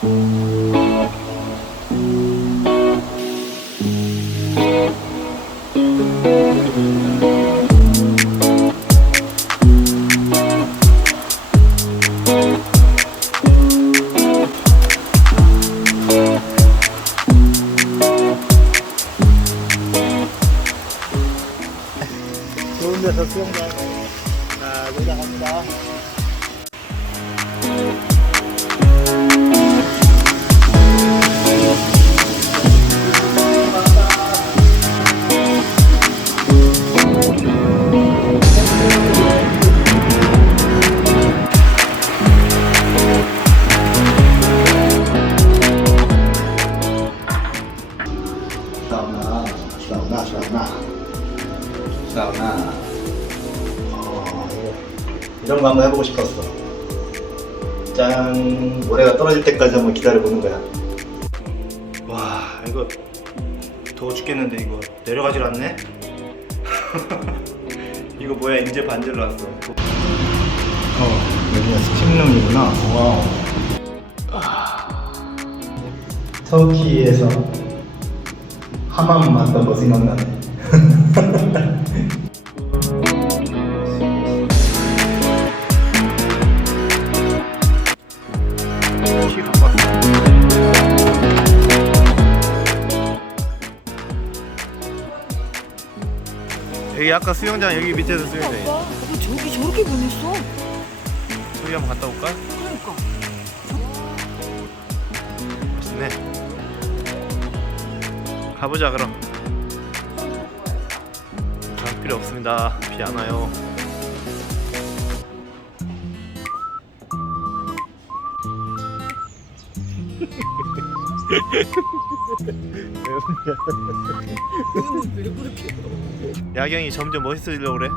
좋은 데서 수영장. 자, 놀다 이런 거 한번 해보고 싶었어. 짠, 모래가 떨어질 때까지 한번 기다려보는 거야. 와, 이거 더워 죽겠는데 이거 내려가질 않네? 이거 뭐야, 이제 반절로 왔어. 어, 여기가 스팀룸이구나. 와우. 아, 터키에서 하맘 맞던 거 생각나네. 여기 아까 수영장 여기 밑에서 수영장 오빠, 너 저기 저렇게 보냈어? 저기 한번 갔다 올까? 그러니까. 멋있네 가보자 그럼 갈 필요 없습니다 비 안 와요 야경이 점점 멋있어지려고 그래?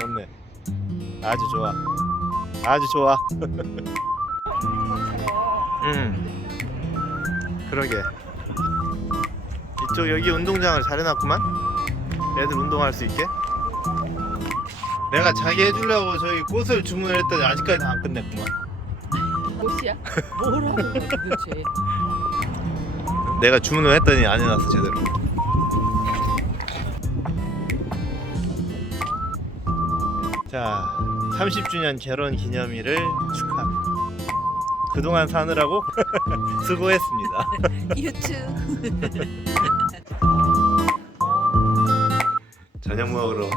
좋네. 아주 좋아. 아주 좋아. 음. 그러게. 이쪽 여기 운동장을 잘 해놨구만. 애들 운동할 수 있게. 내가 자기 해주려고 저기 꽃을 주문을 했더니 아직까지 안 끝냈구만 옷이야? 뭐라고 도대체? 내가 주문을 했더니 안 해놨어 제대로 자 30주년 결혼 기념일을 축하합니다 그동안 사느라고 수고했습니다 유튜브. 저녁 먹으러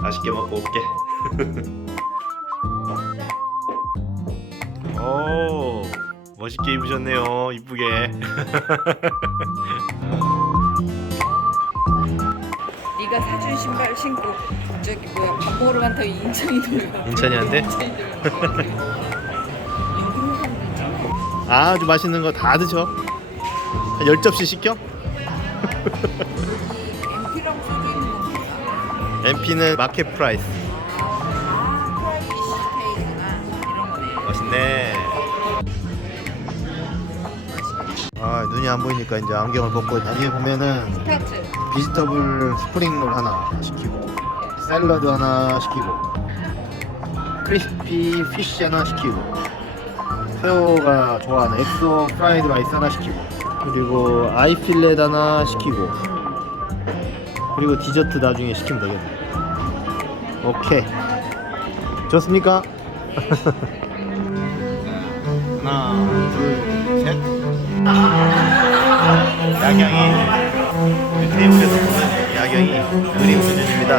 맛있게 먹고 올게 멋있게 입으셨네요 이쁘게 네가 사준 신발 신고 저기 뭐야 밥 먹으러 간다고 인천이 돌려. 인천이한테? 인천이. 아주 맛있는 거 다 드셔 한 10접시 시켜? 엠피랑 써져 있는 거? MP는 마켓 프라이스 아, 스테이크나 이런 거네. 멋있네 아 눈이 안 보이니까 이제 안경을 벗고 여기 보면은 스타트. 비지터블 스프링롤 하나 시키고 샐러드 하나 시키고 크리스피 피쉬 하나 시키고 새우가 좋아하는 엑소 프라이드 라이스 하나 시키고 그리고 아이필렛 하나 시키고 그리고 디저트 나중에 시키면 되겠네 오케이 좋습니까? 하나 둘셋 야경이 테이블에서 보는 야경이 그림 수준입니다.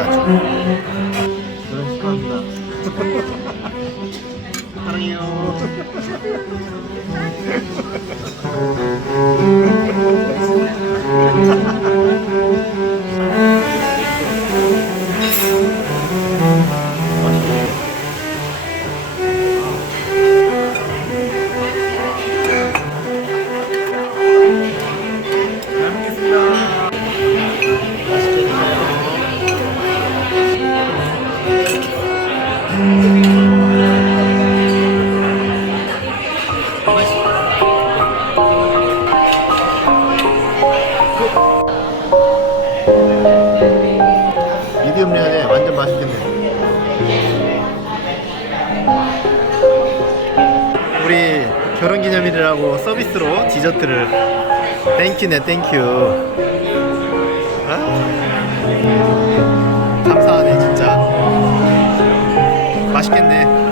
축하합니다. 사랑해요. 미디움 레어네 완전 맛있겠네. 우리 결혼 기념 기념일이라고 서비스로 디저트를. 땡큐네 땡큐 아, 감사하네 진짜. 맛있겠네